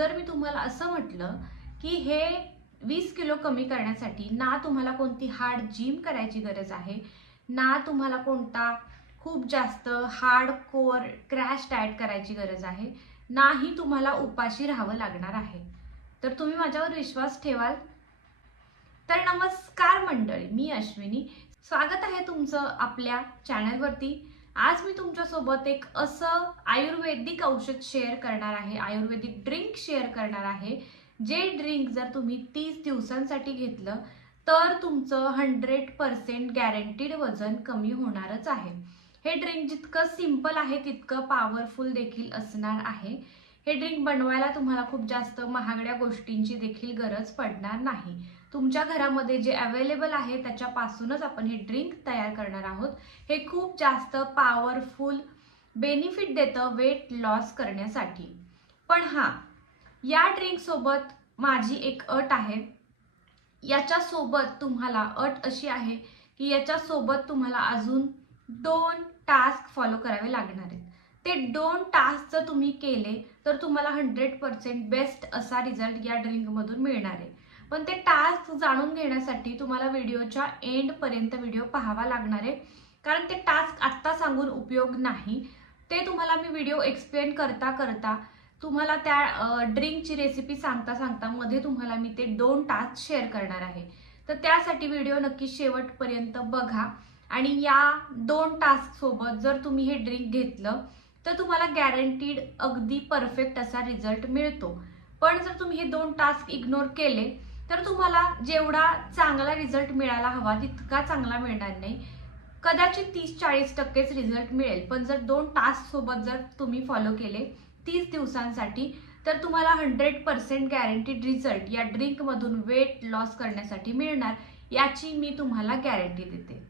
जर मी तुम्हाला असं म्हटलं की हे वीस किलो कमी करण्यासाठी ना तुम्हाला कोणती हार्ड जिम करायची गरज आहे ना तुम्हाला कोणता खूप जास्त हार्ड कोअर क्रॅश डाएट करायची गरज आहे नाही तुम्हाला उपाशी राहावं लागणार आहे. तर तुम्ही माझ्यावर विश्वास ठेवाल? तर नमस्कार मंडळी मी अश्विनी. स्वागत आहे तुमचं आपल्या चॅनलवरती आज मी तुमच्यासोबत एक असं आयुर्वेदिक औषध शेअर करणार आहे आयुर्वेदिक ड्रिंक शेअर करणार आहे जे ड्रिंक जर तुम्ही तीस दिवसांसाठी घेतलं तर तुमचं हंड्रेड पर्सेंट गॅरंटीड वजन कमी होणारच आहे. हे ड्रिंक जितकं सिंपल आहे तितकं पॉवरफुल देखील असणार आहे. हे ड्रिंक बनवायला तुम्हाला खूप जास्त महागड्या गोष्टींची देखील गरज पडणार नाही. तुमच्या घरामध्ये जे अवेलेबल आहे त्याच्यापासूनच आपण हे ड्रिंक तयार करणार आहोत. हे खूप जास्त पॉवरफुल बेनिफिट देतं वेट लॉस करण्यासाठी. पण हां या ड्रिंकसोबत माझी एक अट आहे. याच्यासोबत तुम्हाला अट अशी आहे की याच्यासोबत तुम्हाला अजून दोन टास्क फॉलो करावे लागणार आहेत. ते दोन टास्क जर तुम्ही केले तर तुम्हाला हंड्रेड पर्सेंट बेस्ट असा रिझल्ट या ड्रिंकमधून मिळणार आहे. पण ते टास्क जाणून घेण्यासाठी तुम्हाला व्हिडिओच्या एंडपर्यंत व्हिडिओ पाहावा लागणार आहे. कारण ते टास्क आत्ता सांगून उपयोग नाही. ते तुम्हाला मी व्हिडिओ एक्सप्लेन करता करता तुम्हाला त्या ड्रिंकची रेसिपी सांगता सांगता मध्ये तुम्हाला मी ते दोन टास्क शेअर करणार आहे. तर त्यासाठी व्हिडिओ नक्की शेवटपर्यंत बघा. आणि या दोन टास्क सोबत जर तुम्ही हे ड्रिंक घेतलं तर तुम्हाला गॅरंटीड अगदी परफेक्ट असा रिझल्ट मिळतो. पण जर तुम्ही हे दोन टास्क इग्नोर केले तर तुम्हाला जेवढा चांगला रिझल्ट मिळायला हवा तितका चांगला मिळणार नाही. कदाचित तीस चाळीस टक्केच रिझल्ट मिळेल पण जर दोन टास्क सोबत जर तुम्ही फॉलो केले तीस दिवसांसाठी तर तुम्हाला हंड्रेड पर्सेंट गॅरंटीड रिझल्ट या ड्रिंकमधून वेट लॉस करण्यासाठी मिळणार याची मी तुम्हाला गॅरंटी देते.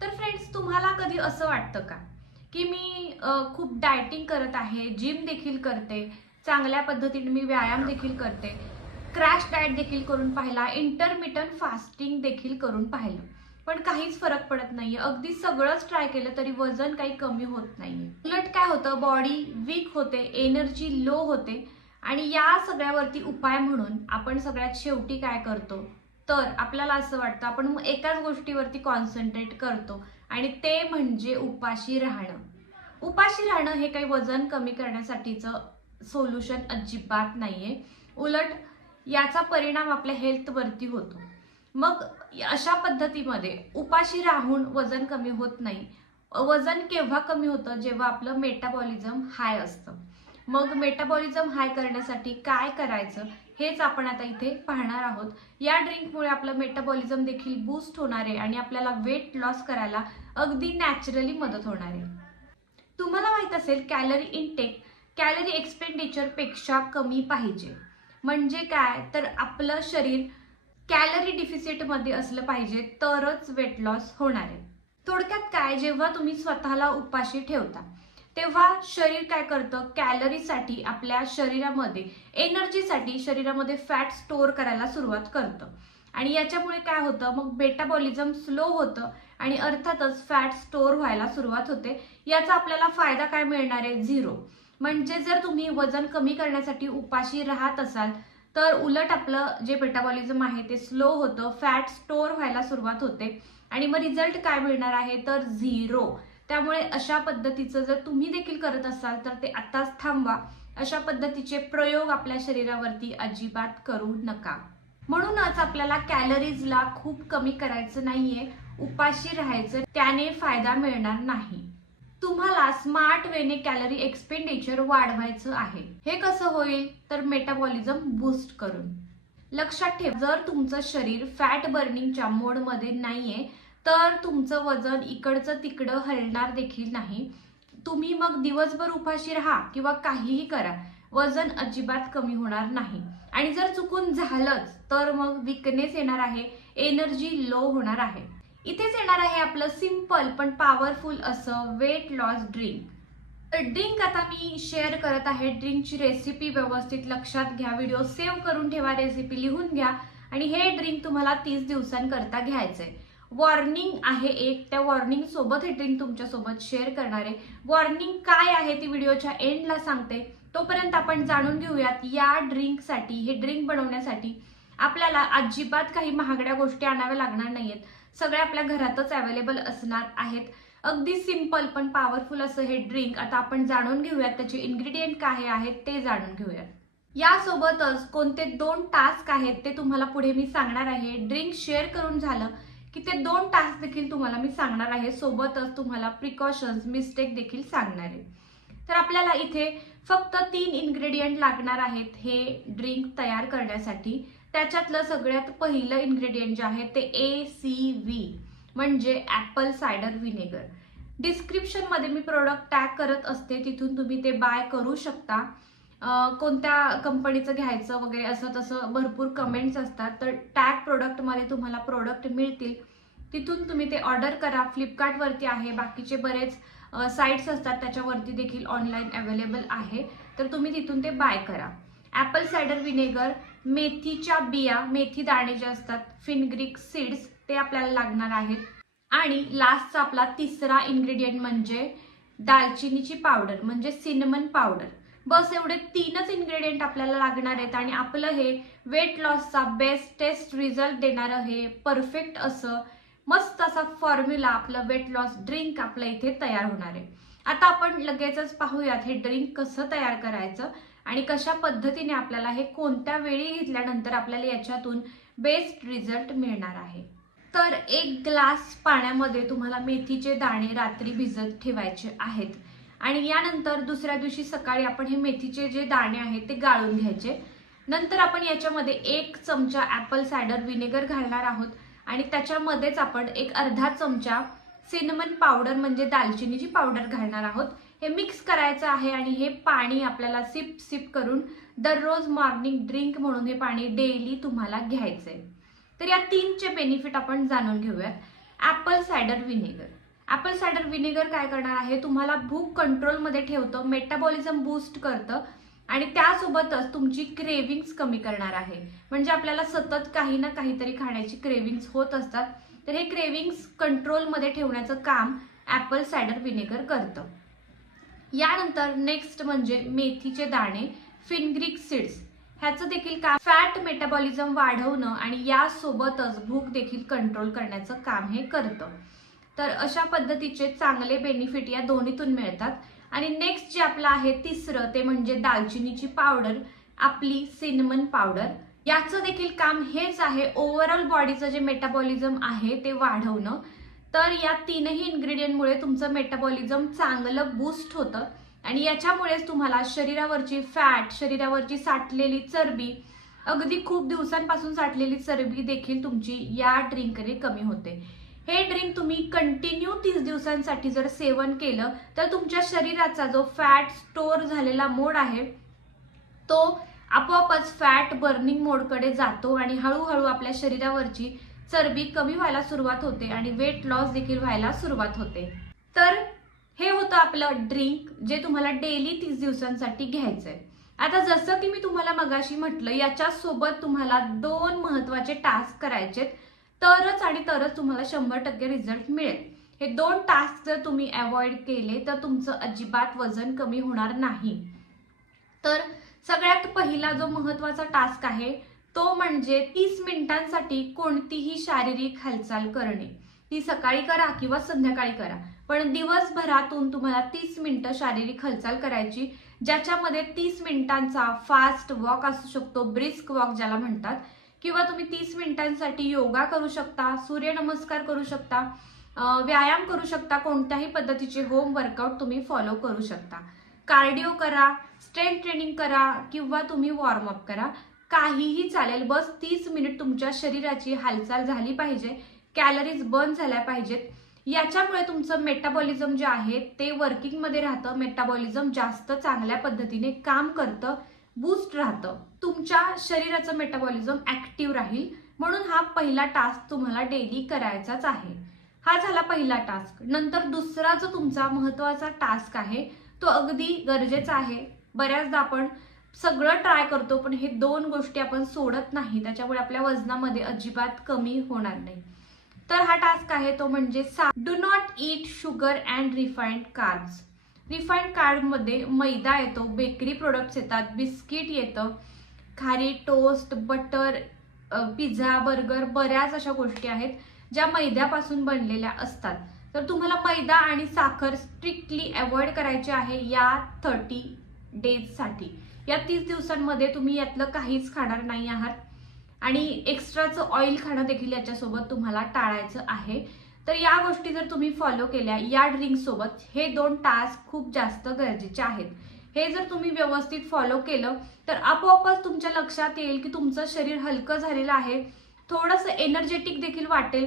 तर फ्रेंड्स तुम्हाला कधी असं वाटतं का? की मी खूप डायटिंग करत आहे जिम देखील करते चांगल्या पद्धतीने मी व्यायाम देखील करते क्रॅश डाएट देखील करून पाहिला इंटरमिटन फास्टिंग देखील करून पाहिलं. पण काहीच फरक पडत नाहीये. अगदी सगळंच ट्राय केलं तरी वजन काही कमी होत नाहीये. उलट काय होतं? बॉडी वीक होते एनर्जी लो होते. आणि या सगळ्यावरती उपाय म्हणून आपण सगळ्यात शेवटी काय करतो? तर आपल्याला असं वाटतं आपण मग एकाच गोष्टीवरती कॉन्सन्ट्रेट करतो. आणि ते म्हणजे उपाशी राहणं. उपाशी राहणं हे काही वजन कमी करण्यासाठीचं सोल्युशन अजिबात नाहीये. उलट याचा परिणाम आपल्या हेल्थवरती होतो. मग अशा पद्धतीमध्ये उपाशी राहून वजन कमी होत नाही. वजन केव्हा कमी होतं? जेव्हा आपलं मेटाबॉलिझम हाय असतं. मग मेटाबॉलिझम हाय करण्यासाठी काय करायचं? हेच आपण आता इथे पाहणार आहोत. या ड्रिंकमुळे आपलं मेटाबॉलिझम देखील बूस्ट होणार आहे आणि आपल्याला वेट लॉस करायला अगदी नॅचरली मदत होणार आहे. तुम्हाला माहीत असेल कॅलरी इनटेक कॅलरी एक्सपेंडिचरपेक्षा कमी पाहिजे. म्हणजे काय? तर आपलं शरीर कॅलरी डिफिसिटमध्ये असलं पाहिजे तरच वेट लॉस होणार आहे. थोडक्यात काय? जेव्हा तुम्ही स्वतःला उपाशी ठेवता तेव्हा शरीर काय करतं? कॅलरीसाठी आपल्या शरीरामध्ये एनर्जीसाठी शरीरामध्ये फॅट स्टोअर करायला सुरुवात करतं. आणि याच्यामुळे काय होतं? मग मेटाबॉलिझम स्लो होतं आणि अर्थातच फॅट स्टोअर व्हायला सुरुवात होते. याचा आपल्याला फायदा काय मिळणार आहे? झिरो म्हणजे जर तुम्ही वजन कमी करण्यासाठी उपाशी राहत असाल तर उलट आपलं जे मेटाबॉलिझम आहे ते स्लो होतं फॅट स्टोअर व्हायला सुरुवात होते. आणि मग रिझल्ट काय मिळणार आहे? तर झिरो त्यामुळे अशा पद्धतीचं जर तुम्ही देखील करत असाल तर ते आत्ताच थांबवा. अशा पद्धतीचे प्रयोग आपल्या शरीरावरती अजिबात करू नका. म्हणूनच आपल्याला कॅलरीजला खूप कमी करायचं नाहीये उपाशी राहायचं त्याने फायदा मिळणार नाही. तुम्हाला स्मार्ट वेने कॅलरी एक्सपेंडिचर वाढवायचं आहे. हे कसं होईल? तर मेटाबॉलिझम बूस्ट करून. लक्षात ठेव जर तुमचं शरीर फॅट बर्निंगच्या मोडमध्ये नाहीये तर तुमचं वजन इकडचं तिकडं हलणार देखील नाही. तुम्ही मग दिवसभर उपाशी राहा किंवा काहीही करा. वजन अजिबात कमी होणार नाही. आणि जर चुकून झालंच तर मग विकनेस येणार आहे. एनर्जी लो होणार आहे. इथेच येणार आहे आपलं सिंपल पण पॉवरफुल असं वेट लॉस ड्रिंक तर ड्रिंक आता मी शेअर करत आहे. ड्रिंकची रेसिपी व्यवस्थित लक्षात घ्या. व्हिडिओ सेव्ह करून ठेवा. रेसिपी लिहून घ्या. आणि हे ड्रिंक तुम्हाला तीस दिवसांकरता घ्यायचंय. वॉर्निंग आहे एक. त्या वॉर्निंग सोबत हे ड्रिंक तुमच्यासोबत शेअर करणार आहे. वॉर्निंग काय आहे ती व्हिडिओच्या एंडला सांगते. तोपर्यंत आपण जाणून घेऊयात या ड्रिंकसाठी हे ड्रिंक बनवण्यासाठी आपल्याला अजिबात काही महागड्या गोष्टी आणाव्या लागणार नाहीयेत. सगळे आपल्या घरातच अवेलेबल असणार आहेत. अगदी सिंपल पण पॉवरफुल असं हे ड्रिंक आता आपण जाणून घेऊयात त्याचे इन्ग्रेडियंट काय आहेत ते जाणून घेऊयात. यासोबतच कोणते दोन टास्क आहेत ते तुम्हाला पुढे मी सांगणार आहे. ड्रिंक शेअर करून झालं की ते दोन टास्क देखील तुम्हाला मी सांगणार आहे. सोबतच तुम्हाला प्रिकॉशन्स मिस्टेक देखील सांगणार आहे. तर आपल्याला इथे फक्त तीन इन्ग्रेडियंट लागणार आहेत हे ड्रिंक तयार करण्यासाठी. त्याच्यातलं सगळ्यात पहिलं इन्ग्रेडियंट जे आहे ते ए सी व्ही म्हणजे ॲपल सायडर व्हिनेगर डिस्क्रिप्शनमध्ये मी प्रोडक्ट टॅग करत असते. तिथून तुम्ही ते बाय करू शकता. कोणत्या कंपनीचं घ्यायचं वगैरे असं तसं भरपूर कमेंट्स असतात. तर टॅग प्रोडक्टमध्ये तुम्हाला प्रोडक्ट मिळतील. तिथून तुम्ही ते ऑर्डर करा. फ्लिपकार्टवरती आहे. बाकीचे बरेच साईट्स असतात. त्याच्यावरती देखील ऑनलाईन अवेलेबल आहे. तर तुम्ही तिथून ते बाय करा. ॲपल सायडर विनेगर मेथीच्या बिया मेथी दाणे जे असतात फिनग्रिक सीड्स ते आपल्याला लागणार आहेत. आणि लास्टचा आपला तिसरा इन्ग्रेडियंट म्हणजे दालचिनीची पावडर म्हणजे सिनमन पावडर बस एवढे तीनच इन्ग्रेडियंट आपल्याला लागणार आहेत आणि आपलं हे वेट लॉसचा बेस्ट टेस्ट रिझल्ट देणारं हे परफेक्ट असं मस्त असा फॉर्म्युला आपलं वेट लॉस ड्रिंक आपलं इथे तयार होणार आहे. आता आपण लगेचच पाहूयात हे ड्रिंक कसं तयार करायचं आणि कशा पद्धतीने आपल्याला हे कोणत्या वेळी घेतल्यानंतर आपल्याला याच्यातून बेस्ट रिझल्ट मिळणार आहे. तर एक ग्लास पाण्यामध्ये तुम्हाला मेथीचे दाणे रात्री भिजत ठेवायचे आहेत. आणि यानंतर दुसऱ्या दिवशी सकाळी आपण हे मेथीचे जे दाणे आहेत ते गाळून घ्यायचे. नंतर आपण याच्यामध्ये एक चमचा ॲपल सायडर विनेगर घालणार आहोत. आणि त्याच्यामध्येच आपण एक अर्धा चमचा सिनेमन पावडर म्हणजे दालचिनीची पावडर घालणार आहोत हे मिक्स करायचं आहे आणि हे पाणी आपल्याला सिप सिप करून दररोज मॉर्निंग ड्रिंक म्हणून हे पाणी डेली तुम्हाला घ्यायचंय. तर या तीनचे बेनिफिट आपण जाणून घेऊयात. Apple cider vinegar apple cider vinegar काय करणार आहे? तुम्हाला भूक कंट्रोलमध्ये ठेवतं मेटाबॉलिझम बूस्ट करतं आणि त्यासोबतच तुमची क्रेविंग्स कमी करणार आहे. म्हणजे आपल्याला सतत काही ना काहीतरी खाण्याची क्रेविंग्स होत असतात. तर हे क्रेविंग्स कंट्रोलमध्ये ठेवण्याचं काम ॲपल सॅडर विनेगर करतं. यानंतर नेक्स्ट म्हणजे मेथीचे दाणे फिनग्रिक सीड्स ह्याचं देखील काम फॅट मेटाबॉलिझम वाढवणं आणि यासोबतच भूक देखील कंट्रोल करण्याचं काम हे करतं. तर अशा पद्धतीचे चांगले बेनिफिट या दोन्हीतून मिळतात. आणि नेक्स्ट जे आपलं आहे तिसरं ते म्हणजे दालचिनीची पावडर आपली सिनमन पावडर याचं देखील काम हेच आहे ओव्हरऑल बॉडीचं जे मेटाबॉलिझम आहे ते वाढवणं. तर या तीनही इन्ग्रेडियंटमुळे तुमचं मेटाबॉलिझम चांगलं बूस्ट होतं. आणि याच्यामुळेच तुम्हाला शरीरावरची फॅट शरीरावरची साठलेली चरबी अगदी खूप दिवसांपासून साठलेली चरबी देखील तुमची या ड्रिंकने कमी होते. हे ड्रिंक तुम्ही कंटिन्यू तीस दिवसांसाठी जर सेवन केलं तर तुमच्या शरीराचा जो फॅट स्टोअर झालेला मोड आहे तो आपोआपच फॅट बर्निंग मोडकडे जातो आणि हळूहळू आपल्या शरीरावरची चरबी कमी व्हायला सुरुवात होते आणि वेट लॉस देखील व्हायला सुरुवात होते. तर हे होतं आपलं ड्रिंक जे तुम्हाला डेली तीस दिवसांसाठी घ्यायचंय. आता जसं की मी तुम्हाला मगाशी म्हटलं याच्यासोबत तुम्हाला दोन महत्त्वाचे टास्क करायचेत. तरच आणि तरच तुम्हाला शंभर टक्के रिझल्ट मिळेल. हे दोन टास्क जर तुम्ही अवॉइड केले तर तुमचं अजिबात वजन कमी होणार नाही. तर सगळ्यात पहिला जो महत्त्वाचा टास्क आहे तो म्हणजे तीस मिनिटांसाठी कोणतीही शारीरिक हालचाल करणे. ती सकाळी करा किंवा संध्याकाळी करा. पण दिवसभरातून तुम्हाला तीस मिनिटं शारीरिक हालचाल करायची ज्याच्यामध्ये तीस मिनिटांचा फास्ट वॉक असू शकतो ब्रिस्क वॉक ज्याला म्हणतात किंवा तुम्ही तीस मिनिटांसाठी योगा करू शकता सूर्यनमस्कार करू शकता व्यायाम करू शकता कोणत्याही पद्धतीचे होम वर्कआउट तुम्ही फॉलो करू शकता. कार्डिओ करा स्ट्रेंथ ट्रेनिंग करा किंवा तुम्ही वॉर्मअप करा काहीही चालेल. बस तीस मिनिट तुमच्या शरीराची हालचाल झाली पाहिजे कॅलरीज बर्न झाल्या पाहिजेत. याच्यामुळे तुमचं मेटाबॉलिझम जे आहे ते वर्किंगमध्ये राहतं. मेटाबॉलिझम जास्त चांगल्या पद्धतीने काम करतं बूस्ट राहतं. तुमच्या शरीराचं मेटाबॉलिझम ॲक्टिव्ह राहील. म्हणून हा पहिला टास्क तुम्हाला डेली करायचाच आहे. हा झाला पहिला टास्क. नंतर दुसरा जो तुमचा महत्त्वाचा टास्क आहे तो अगदी गरजेचा आहे. बऱ्याचदा आपण सगळं ट्राय करतो पण हे दोन गोष्टी आपण सोडत नाही. त्याच्यामुळे आपल्या वजनामध्ये अजिबात कमी होणार नाही. तर हा टास्क आहे तो म्हणजे सा do not eat sugar and refined carbs refined कार्बमध्ये मैदा येतो बेकरी प्रोडक्ट्स येतात बिस्किट येतं खारी टोस्ट बटर पिझ्झा बर्गर बऱ्याच अशा गोष्टी आहेत ज्या मैद्यापासून बनलेल्या असतात. तर तुम्हाला मैदा आणि साखर स्ट्रिक्टली अवॉइड करायची आहे या थर्टी डेजसाठी या तीस दिवसांमध्ये तुम्ही यातलं काहीच खाणार नाही आहात. आणि एक्स्ट्राचं ऑइल खाणं देखील याच्यासोबत तुम्हाला टाळायचं आहे. तर या गोष्टी जर तुम्ही फॉलो केल्या या ड्रिंकसोबत हे दोन टास्क खूप जास्त गरजेचे आहेत. हे जर तुम्ही व्यवस्थित फॉलो केलं तर आपोआपच तुमच्या लक्षात येईल की तुमचं शरीर हलकं झालेलं आहे. थोडंसं एनर्जेटिक देखील वाटेल.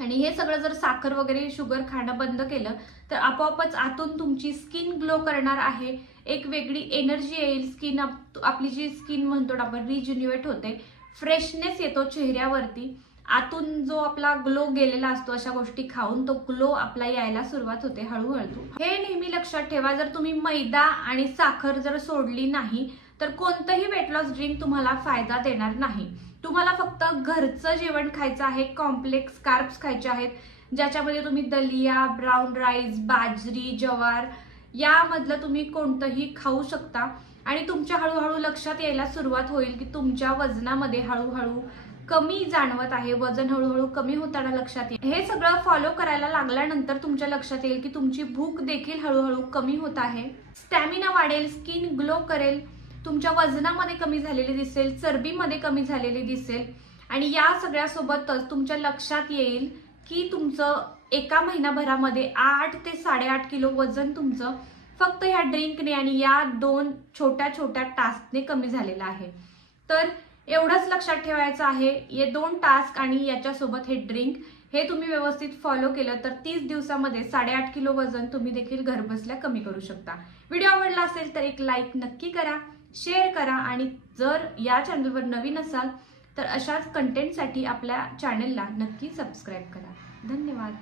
आणि हे सगळं जर साखर वगैरे शुगर खाणं बंद केलं तर आपोआपच आतून तुमची स्किन ग्लो करणार आहे. एक वेगळी एनर्जी येईल स्किन आपली जी स्किन म्हणतो ना आपण रिज्युन्युएट होते. फ्रेशनेस येतो चेहऱ्यावरती. आतून जो आपला ग्लो गेलेला असतो अशा गोष्टी खाऊन तो ग्लो आपला यायला सुरुवात होते हळूहळू. हे नेहमी लक्षात ठेवा जर तुम्ही मैदा आणि साखर जर सोडली नाही तर कोणतंही वेट लॉस ड्रिंक तुम्हाला फायदा देणार नाही. तुम्हाला फक्त घरचं जेवण खायचं आहे कॉम्प्लेक्स कार्ब्स खायचे आहेत ज्याच्यामध्ये तुम्ही दलिया ब्राऊन राईस बाजरी जवार यामधलं तुम्ही कोणतंही खाऊ शकता. आणि तुमच्या हळूहळू लक्षात यायला सुरुवात होईल की तुमच्या वजनामध्ये हळूहळू कमी जाणवत आहे वजन हळूहळू कमी होताना लक्षात येईल. हे सगळं फॉलो करायला लागल्यानंतर तुमच्या लक्षात येईल की तुमची भूक देखील हळूहळू कमी होत आहे. स्टॅमिना वाढेल स्किन ग्लो करेल. तुमच्या वजनामध्ये कमी झालेली दिसेल चरबीमध्ये कमी झालेली दिसेल. आणि या सगळ्यासोबतच तुमच्या लक्षात येईल की तुमचं एका महिनाभरामध्ये आठ ते साडेआठ किलो वजन तुमचं फक्त ह्या ड्रिंकने आणि या दोन छोट्या छोट्या टास्कने कमी झालेलं आहे. तर एवढंच लक्षात ठेवायचं आहे हे दोन टास्क आणि याच्यासोबत हे ड्रिंक हे तुम्ही व्यवस्थित फॉलो केलं तर तीस दिवसामध्ये साडेआठ किलो वजन तुम्ही देखील घरबसल्या कमी करू शकता. व्हिडिओ आवडला असेल तर एक लाईक नक्की करा. शेअर करा आणि जर या चॅनलवर नवीन असाल तर अशाच कंटेंटसाठी आपल्या चॅनलला नक्की सबस्क्राईब करा. धन्यवाद.